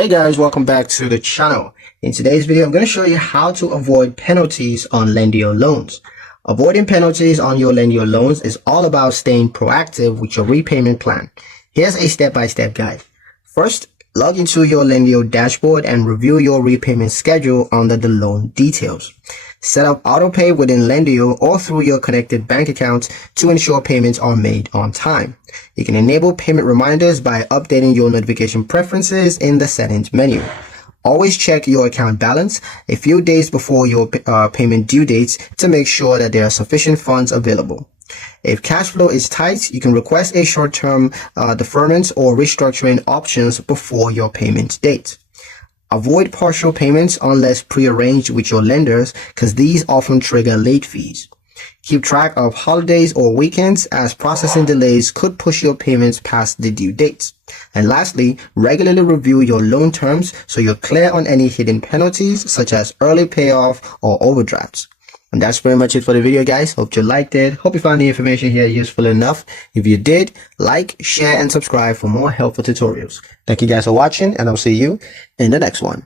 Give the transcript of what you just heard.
Hey guys, welcome back to the channel. In today's video, I'm going to show you how to avoid penalties on Lendio loans. Avoiding penalties on your Lendio loans is all about staying proactive with your repayment plan. Here's a step-by-step guide. First, log into your Lendio dashboard and review your repayment schedule under the loan details. Set up autopay within Lendio or through your connected bank accounts to ensure payments are made on time. You can enable payment reminders by updating your notification preferences in the settings menu. Always check your account balance a few days before your payment due dates to make sure that there are sufficient funds available. If cash flow is tight, you can request a short-term deferment or restructuring options before your payment date. Avoid partial payments unless prearranged with your lenders, because these often trigger late fees. Keep track of holidays or weekends, as processing delays could push your payments past the due dates. And lastly, regularly review your loan terms so you're clear on any hidden penalties such as early payoff or overdrafts. And that's pretty much it for the video, guys. Hope you liked it. Hope you found the information here useful enough. If you did, like, share, and subscribe for more helpful tutorials. Thank you guys for watching, and I'll see you in the next one.